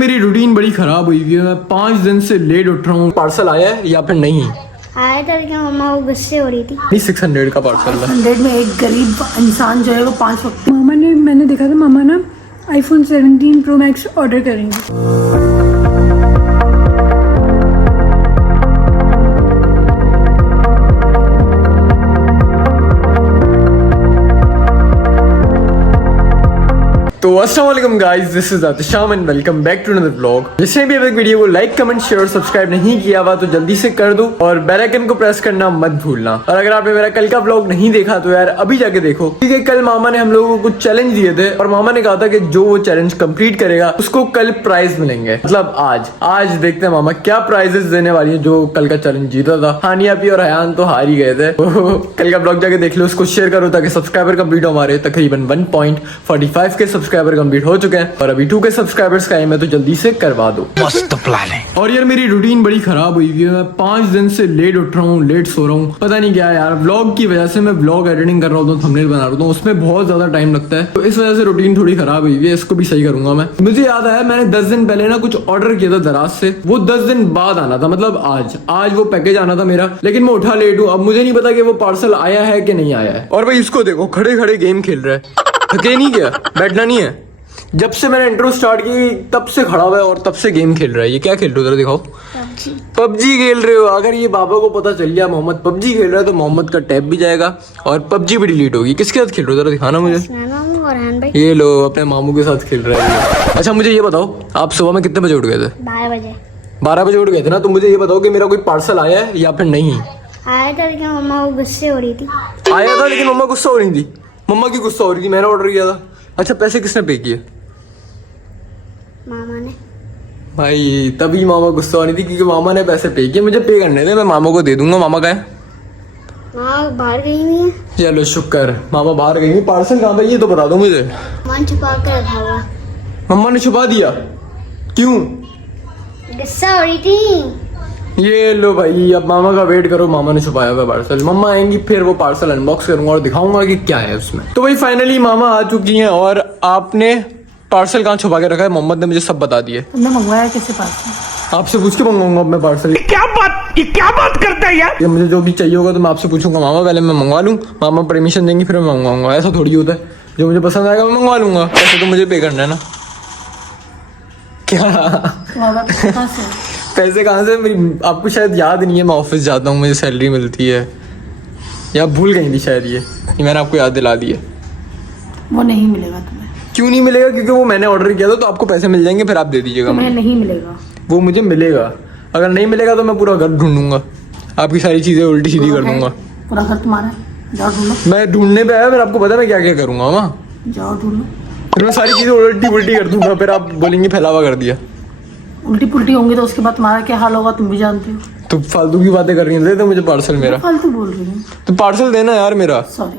मेरी रूटीन बड़ी खराब हुई है। मैं 5 दिन से लेट उठ रहा हूँ। पार्सल आया है या फिर नहीं आया था, लेकिन मम्मा वो गुस्से हो रही थी। नहीं 600 का पार्सल है। 100 में एक गरीब इंसान जो है वो 5 वक्त मैंने देखा था मामा ना iPhone 17 Pro Max ऑर्डर करेंगे। तो अस्सलाम वालेकुम guys, this is Atisham and welcome back to another vlog. जिसने भी अभी तक वीडियो को लाइक कमेंट शेयर और सब्सक्राइब नहीं किया हुआ तो जल्दी से कर दो और बेल आइकन को प्रेस करना मत भूलना। और अगर आपने मेरा कल का व्लॉग नहीं देखा तो यार अभी जाके देखो, क्योंकि कल मामा ने हम लोगों को कुछ चैलेंज दिए थे और मामा ने कहा था कि जो वो चैलेंज कंप्लीट करेगा उसको कल प्राइज मिलेंगे। मतलब आज देखते हैं मामा क्या प्राइजेस देने वाली है। जो कल का चैलेंज जीता था हानिया भी और हयान तो हार ही गए थे। कल का व्लॉग जाके देख लो, उसको शेयर करो ताकि सब्सक्राइबर कंप्लीट हो। हमारे तकरीबन 1.45 के सब्सक्राइबर कंप्लीट हो चुके हैं और अभी 2 के सब्सक्राइबर्स का एम है तो जल्दी से करवा दो। मस्त प्लान है। और यार मेरी रूटीन बड़ी खराब हुई है। मैं 5 दिन से लेट उठ रहा हूँ, लेट सो रहा हूँ, पता नहीं क्या है यार। व्लॉग की वजह से मैं व्लॉग एडिटिंग कर रहा हूँ, थंबनेल बना रहा हूँ, उसमें बहुत ज्यादा टाइम लगता है, तो इस वजह से रूटीन थोड़ी खराब हुई है। इसको भी सही करूंगा मैं। मुझे याद आया मैंने 10 दिन पहले ना कुछ ऑर्डर किया था दराज से, वो 10 दिन बाद आना था। मतलब आज वो पैकेज आना था मेरा, लेकिन मैं उठा लेट हूँ। अब मुझे नहीं पता कि वो पार्सल आया है कि नहीं आया है। और भाई इसको देखो, खड़े खड़े गेम खेल रहा है, थके नहीं क्या, बैठना नहीं है। जब से मैंने इंट्रो स्टार्ट की तब से खड़ा हुआ है और तब से गेम खेल रहा है। ये क्या खेल रहे हो जरा दिखाओ। पबजी खेल रहे हो। अगर ये बाबा को पता चल गया मोहम्मद पबजी खेल रहा है तो मोहम्मद का टैब भी जाएगा और पबजी भी डिलीट होगी। किसके साथ खेल रहे हो जरा दिखाना मुझे। ये लो अपने मामू के साथ खेल रहे हैं। अच्छा मुझे ये बताओ, आप सुबह में कितने बजे उठ गए थे? 12 बजे उठ गए थे ना। तो मुझे ये बताओ कि मेरा कोई पार्सल आया है या फिर नहीं आया था, लेकिन मम्मा वो गुस्से हो रही थी। आया था लेकिन मम्मा गुस्सा हो रही थी। मम्मा की गुस्सा हो रही थी, मैंने ऑर्डर किया था। अच्छा पैसे किसने पे किए? मामा ने। भाई तभी मामा गुस्सा हो रही थी क्योंकि मामा ने पैसे पे किए। मुझे पे करने थे, मैं मामा को दे दूंगा। मामा का है? मामा बाहर गई नहीं है। चलो शुक्र, मामा बाहर गई नहीं। पार्सल कहाँ था ये तो बता दो मुझे। मन छुपा कर रखा हुआ। मम्मा ने छुपा दिया? क्यों? गुस्सा हो रही थी। ये लो भाई, अब मामा का वेट करो। मामा ने छुपाया हुआ पार्सल। मम्मा आएंगी फिर वो पार्सल अनबॉक्स करूंगा और दिखाऊंगा कि क्या है उसमें। तो भाई फाइनली मामा आ चुकी हैं और आपने पार्सल कहाँ छुपा के रखा है? मोहम्मद ने मुझे सब बता दिए। तुमने मंगवाया किसी पास? आपसे पूछ के मंगवाऊंगा मैं पार्सल। ये क्या बात करता है यार। ये मुझे जो भी चाहिए होगा तो मैं आपसे पूछूंगा मामा, पहले मैं मंगवा लूँ। मामा परमिशन देंगी फिर मैं मंगवाऊंगा। ऐसा थोड़ी होता है, जो मुझे पसंद आएगा मैं मंगवा लूंगा। पैसे तो मुझे पे करना है ना। क्या पैसे कहाँ से? मेरी आपको शायद याद नहीं है, मैं ऑफिस जाता हूँ, मुझे सैलरी मिलती है। या भूल गई थी शायद ये मैंने आपको याद दिला दी है। वो नहीं मिलेगा तुम्हें। क्यों नहीं मिलेगा? क्योंकि वो मैंने ऑर्डर किया था तो आपको पैसे मिल जाएंगे, फिर आप दे दीजिएगा। तुम्हें नहीं मिलेगा। वो मुझे मिलेगा। अगर नहीं मिलेगा तो मैं पूरा घर ढूंढूंगा, आपकी सारी चीजें उल्टी सीधी कर दूंगा। पूरा घर तुम्हारा है, जाओ ढूंढो। मैं ढूंढने पे आया, फिर आपको पता है मैं क्या क्या करूंगा वहाँ। जाओ ढूंढो। फिर मैं सारी चीजें उल्टी कर दूंगा, फिर आप बोलेंगे फैलावा कर दिया। उल्टी पुल्टी होंगी तो उसके बाद तुम्हारा क्या हाल होगा तुम भी जानते हो। तो फालतू की बातें कर रही है तो मुझे पार्सल मेरा। फालतू बोल रही हूँ। तो पार्सल देना यार मेरा। सॉरी,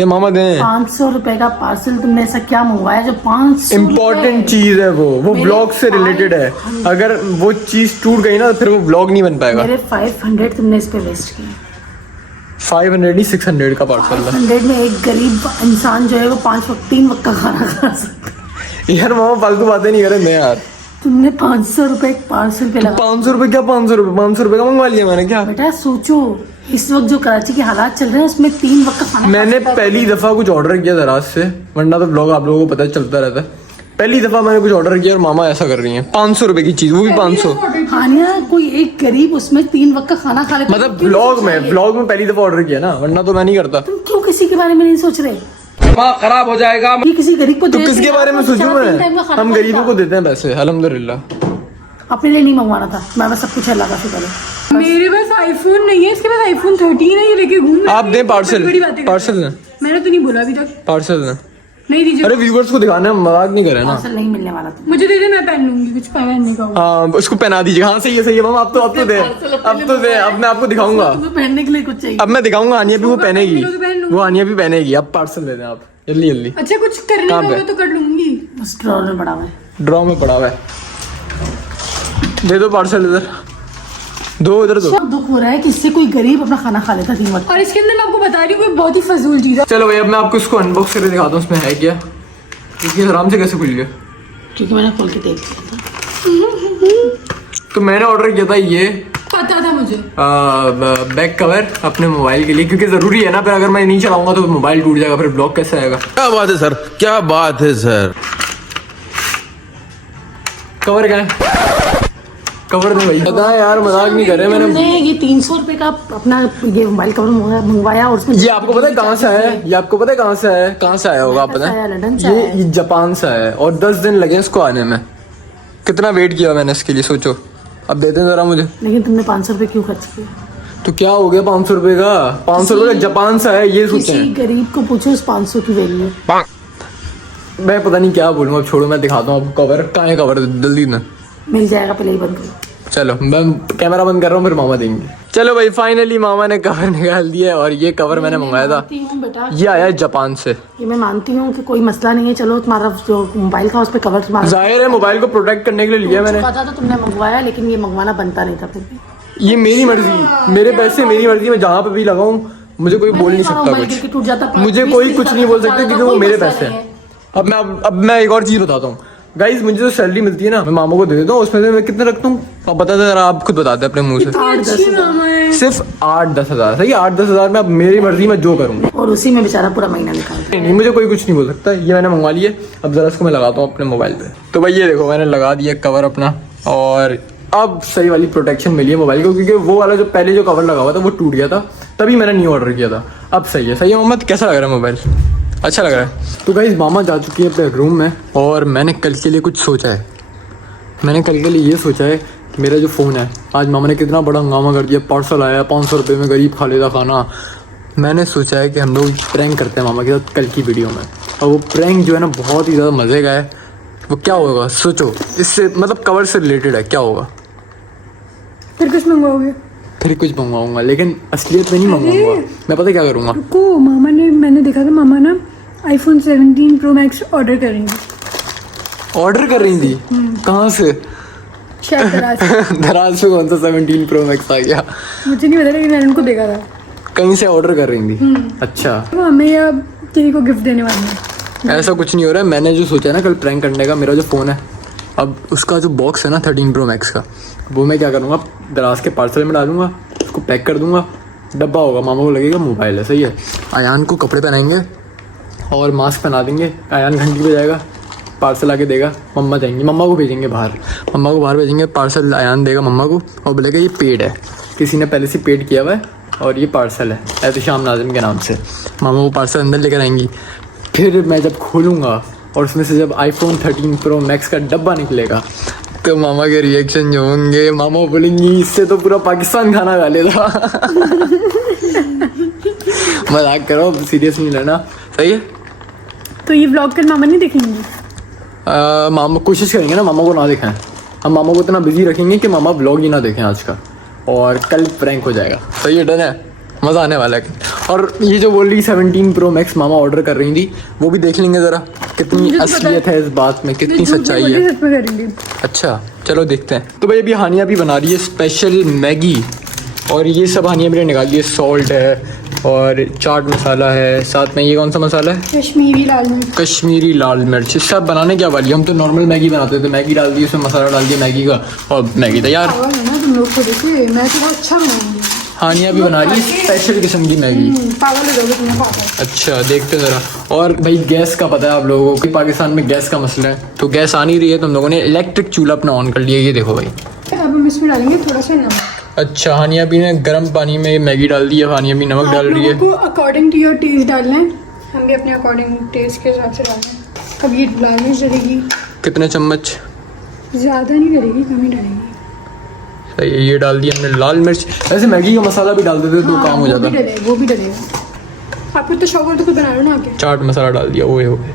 ये मामा दें। 500 रुपए का पार्सल तुमने ऐसा क्या मंगवाया जो 500? इम्पोर्टेंट चीज है वो ब्लॉग से रिलेटेड है। अगर वो चीज टूट गई ना तो फिर वो ब्लॉग नहीं बन पाएगा। मेरे 500 तुमने इस पे वेस्ट किए। 500 नहीं 600 का पार्सल है। 100 में एक गरीब इंसान जो है वो 3 वक्त का खाना खा सकता है। यार मामा फालतू बातें नहीं करे मैं यार। तुमने 500 रुपए एक पार्सल पे लगा। 500 रुपए क्या? 500 रुपए का मंगवा लिया मैंने। क्या बेटा सोचो, इस वक्त जो कराची के हालात चल रहे हैं उसमें 3 वक्त का खाना मैंने पहली दफा कुछ ऑर्डर किया दराज से, वरना तो ब्लॉग आप लोगों को पता चलता रहता है। पहली दफा मैंने कुछ ऑर्डर किया और मामा ऐसा कर रही हैं। 500 रुपए की चीज, वो भी 500। हानिया कोई एक गरीब उसमें 3 वक्त का खाना खा लेता। मतलब ब्लॉग में पहली दफा ऑर्डर किया ना, वरना तो मैं नहीं करता। तुम क्यों किसी के बारे में नहीं सोच रहे? दिमाग खराब हो जाएगा। ये किसी गरीब को तो दे किसके देना, बारे में सोचूं मैं? हम गरीबों को दे। देते हैं पैसे अल्हम्दुलिल्लाह। अपने लिए नहीं मंगवाना था, मैं सब कुछ अल्लाह का शुक्र है। मेरे पास आईफोन नहीं है, इसके पास iPhone 13 है, ये लेके घूम रहा है। आप दें पार्सल। बड़ी बातें कर रहे पार्सल हैं। दें। मैंने तो नहीं बोला अभी तक। पार्सल दें। नहीं दीजिए। अरे व्यूअर्स को दिखाना है, मजाक नहीं करे ना। पार्सल नहीं मिलने वाला था। मुझे दे दे, मैं पहन लूंगी, कुछ पहनने का होगा। हाँ उसको पहना दीजिए। हाँ सही है मामा। अब तो दे, अब मैं आपको दिखाऊंगा। तुम्हें पहनने के लिए कुछ चाहिए। अब मैं दिखाऊंगा। आनिया भी वो पहनेगी, तो पहन लूंगी। वो आनिया भी पहनेगी। अब पार्सल दे दें आप जल्दी। अच्छा कुछ करने का कहाँ पे? होगा तो कर लूंगी। उस ड्रॉर में पड़ा हुआ है। ड्रॉ में पड़ा हुआ है, दे दो पार्सल। इधर दो, इधर दो। सब दुख हो रहा है कि इससे कोई गरीब अपना खाना खा लेता 3 वक्त। और इसके अंदर मैं आपको बता रही हूँ कोई बहुत ही फजूल चीज है। चलो भाई अब मैं आपको इसको अनबॉक्स करके दिखाता हूँ इसमें है क्या। इसकी आराम से कैसे खुल गया? क्योंकि मैंने खोल के देख लिया था। तो मैंने ऑर्डर किया था ये पता था मुझे। बैक कवर अपने मोबाइल के लिए, क्योंकि जरूरी है ना, फिर अगर मैं नहीं चलाऊंगा तो मोबाइल टूट जाएगा, फिर ब्लॉग कैसे आएगा। क्या बात है सर, क्या बात है सर। कवर क्या है? कवर दे भाई। पता है यार, मजाक नहीं कर रहे मैंने। हमने ये 300 रुपए का अपना ये मोबाइल कवर मंगवाया और उसमें ये आपको पता है कहाँ से आया है? ये आपको पता है कहाँ से आया है? कहाँ से आया होगा आप पता है? लंदन से आया है। ये जापान से आया है और 10 दिन लगे इसको आने में। कितना वेट किया मैंने इसके लिए, सोचो। अब दे दे जरा मुझे। लेकिन तुमने 500 रुपए क्यों खर्च किए? तो क्या हो गया 500 रुपए का? 500 रुपए का जापान से आया, ये सोचे। किसी गरीब को पूछो उस 500 की वैल्यू। मैं पता नहीं क्या बोलूंगा, अब छोड़ो, मैं दिखाता हूँ आपको कवर। कहाँ है कवर? जल्दी ना। मिल जाएगा, पहले ही बंद करो। चलो मैं कैमरा बंद कर रहा हूँ, फिर मामा देंगे। चलो भाई, फाइनली मामा ने कवर निकाल दिया और ये कवर मैंने मंगाया था, बेटा ये आया है जापान से। ये मैं मानती हूँ कि कोई मसला नहीं है। चलो तुम्हारा जो मोबाइल था उस पर कवर तुम्हारा जाहिर है मोबाइल को प्रोटेक्ट करने के लिए लिया मैंने। पता था तुमने मंगवाया, लेकिन ये मंगवाना बनता नहीं था फिर भी। ये मेरी मर्जी, मेरे पैसे मेरी मर्जी, मैं जहाँ पे भी लगाऊं मुझे कोई बोल नहीं सकता कुछ। टूट जाता, मुझे कोई कुछ नहीं बोल सकता क्योंकि वो मेरे पैसे हैं। अब मैं एक और चीज बताता हूँ गाइज, मुझे जो सैलरी मिलती है ना, मैं मामा को दे देता हूँ, उसमें से मैं कितने रखता हूँ आप बता दे जरा, आप खुद बताते अपने मुंह से। सिर्फ 8-10 हजार। सही, 8-10 हजार में अब मेरी मर्जी, मैं जो करूँगा। और उसी में बेचारा पूरा महीना निकाल। नहीं, मुझे कोई कुछ नहीं बोल सकता। ये मैंने मंगवा लिया, अब जरा इसको मैं लगाता हूँ अपने मोबाइल पे। तो भाई ये देखो, मैंने लगा दिया कवर अपना, और अब सही वाली प्रोटेक्शन मिली है मोबाइल को, क्योंकि वो वाला जो पहले जो कवर लगा हुआ था वो टूट गया था, तभी मैंने न्यू ऑर्डर किया था। अब सही है। सही है मोहम्मद, कैसा लग रहा है मोबाइल? अच्छा लग रहा है। तो गाइस, मामा जा चुकी है अपने रूम में और मैंने कल के लिए कुछ सोचा है। मैंने कल के लिए ये सोचा है कि मेरा जो फ़ोन है, आज मामा ने कितना बड़ा हंगामा कर दिया, पार्सल आया 500 रुपये में, गरीब खा लेता खाना। मैंने सोचा है कि हम लोग प्रैंक करते हैं मामा के साथ कल की वीडियो में, और वो प्रैंक जो है ना बहुत ही ज़्यादा मज़े का है। वो क्या होगा सोचो, इससे मतलब कवर से रिलेटेड है, क्या होगा? फिर कुछ मंगवाओगे? फिर कुछ मंगवाऊंगा, लेकिन असलियत में नहीं मंगवाऊंगा। मैं पता क्या करूँगा? को मामा ने, मैंने देखा था मामा ना iPhone 17 Pro Max ऑर्डर करेंगे। ऑर्डर कर रही थी? कहाँ से? शायद दराज से। दराज से कौन सा 17 Pro Max आ गया? मुझे नहीं पता, लेकिन मैंने उनको देखा था कहीं से ऑर्डर कर रही थी। अच्छा, वो हमें या किसी को गिफ्ट देने वाले हैं। ऐसा कुछ नहीं हो रहा है। मैंने जो सोचा है ना कल प्रैंक करने का, मेरा जो फ़ोन है, अब उसका जो बॉक्स है ना 13 Pro Max का, वो मैं क्या करूँगा, दराज के पार्सल में डालूंगा, उसको पैक कर दूंगा, डब्बा होगा, मामा को लगेगा मोबाइल है। सही है। आयान को कपड़े पहनाएंगे और मास्क पहना देंगे, आयान घंटी पे जाएगा, पार्सल आके देगा, मम्मा जाएंगी, मम्मा को भेजेंगे बाहर, मम्मा को बाहर भेजेंगे, पार्सल आयान देगा मम्मा को और बोलेगा ये पेड है, किसी ने पहले से पेड किया हुआ है और ये पार्सल है एहतिशाम नाज़िम के नाम से। मामा वो पार्सल अंदर लेकर आएंगी। फिर मैं जब खोलूँगा और उसमें से जब iPhone 13 Pro Max का डब्बा निकलेगा, तो मामा के रिएक्शन जो होंगे, मामा बोलेंगी इससे तो पूरा पाकिस्तान खाना खा लेगा। मजाक करो, सीरियस नहीं लेना। सही है। तो ये व्लॉग कर मामा नहीं देखेंगे? मामा कोशिश करेंगे ना मामा को ना दिखाएं। हम मामा को इतना बिजी रखेंगे कि मामा व्लॉग ही ना देखें आज का, और कल प्रैंक हो जाएगा। सही है, डन है, मज़ा आने वाला है। और ये जो बोल रही 17 Pro Max मामा ऑर्डर कर रही थी, वो भी देख लेंगे ज़रा कितनी असलियत है इस बात में, कितनी सच्चाई है। सच में करेंगे। अच्छा चलो देखते हैं। तो भाई अभी हानिया भी बना रही है स्पेशल मैगी, और ये सब हानिया भी ने निकाल दिए। सॉल्ट है और चाट मसाला है, साथ में ये कौन सा मसाला है? कश्मीरी लाल मिर्च। कश्मीरी लाल मिर्च। सब बनाने क्या वाली, हम तो नॉर्मल मैगी बनाते थे, मैगी डाल दी, उसमें मसाला डाल दिया मैगी का और मैगी तैयार। पागल है ना तुम लोग को देखिए, मैं तो बहुत अच्छा बनाऊंगी। हानिया भी बना रही है स्पेशल किस्म की मैगी। पागल हो जाओगे तुम्हें पागल। अच्छा देखते ज़रा। और भाई गैस का पता है आप लोगों को कि पाकिस्तान में गैस का मसला है, तो गैस आ नहीं रही है, तो हम लोगों ने इलेक्ट्रिक चूल्हा अपना ऑन कर लिया। ये देखो भाई, अब हम इसमें डालेंगे थोड़ा सा नमक। अच्छा, हानिया भी ने गर्म पानी में मैगी डाल दी है, हानिया भी नमक डाल रही है। आपको अकॉर्डिंग टू योर टेस्ट डालना है, हम भी अपने अकॉर्डिंग टेस्ट के हिसाब से डालना है। अब ये लाल मिर्च डलेगी, कितने चम्मच? ज़्यादा नहीं डलेगी, कम ही डलेगी। सही है, ये डाल दिया हमने लाल मिर्च। ऐसे मैगी का मसाला भी डाल देते तो काम हो जाता। वो भी डलेगा। आपको तो शौक तो खुद बना लो ना आके। चाट मसाला डाल दिया, ओए होए।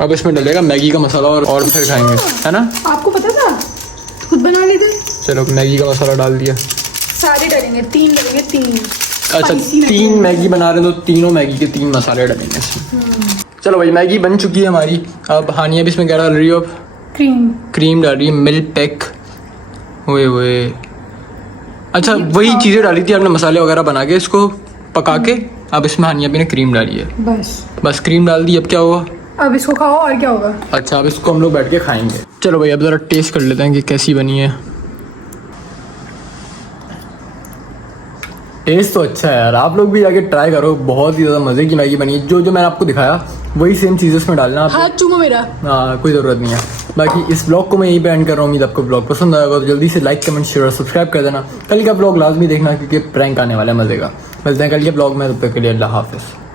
अब इसमें डलेगा मैगी का मसाला और फिर खाएंगे, है ना? आपको पता था, खुद बना लेते। चलो मैगी का मसाला डाल दिया, सारे डलेंगे, 3 डलेंगे, 3। अच्छा 3 मैगी बना रहे हैं तो तीनों मैगी के 3 मसाले डलेंगे इसमें। चलो भाई मैगी बन चुकी है हमारी। अब हानिया भी इसमें क्या डाल रही हो? अब क्रीम डाल रही है, मिल्क पैक। ओए ओए, अच्छा वही चीज़ें डाली थी आपने मसाले वगैरह बना के, इसको पका के। अब इसमें हानिया भी ने क्रीम डाली है, बस क्रीम डाल दी। अब क्या हुआ? अब इसको खाओ और क्या होगा। अच्छा अब इसको हम लोग बैठ के खाएंगे। चलो भाई अब ज़रा टेस्ट कर लेते हैं कि कैसी बनी है। टेस्ट तो अच्छा है यार, आप लोग भी जाके ट्राई करो, बहुत ही ज़्यादा मज़े की मैगी बनी है। जो जो मैंने आपको दिखाया वही सेम चीज़ इसमें डालना आप। हाथ चूमो मेरा। हाँ कोई ज़रूरत नहीं है। बाकी इस ब्लॉग को मैं यहीं पे एंड कर रहा हूँ। उम्मीद आपको ब्लॉग पसंद आएगा तो जल्दी से लाइक कमेंट शेयर और सब्सक्राइब कर देना। कल का ब्लॉग लाजमी देखना क्योंकि प्रैंक आने वाला है मज़े का। मिलते हैं कल के ब्लॉग में, तब तक के लिए अल्लाह हाफिज़।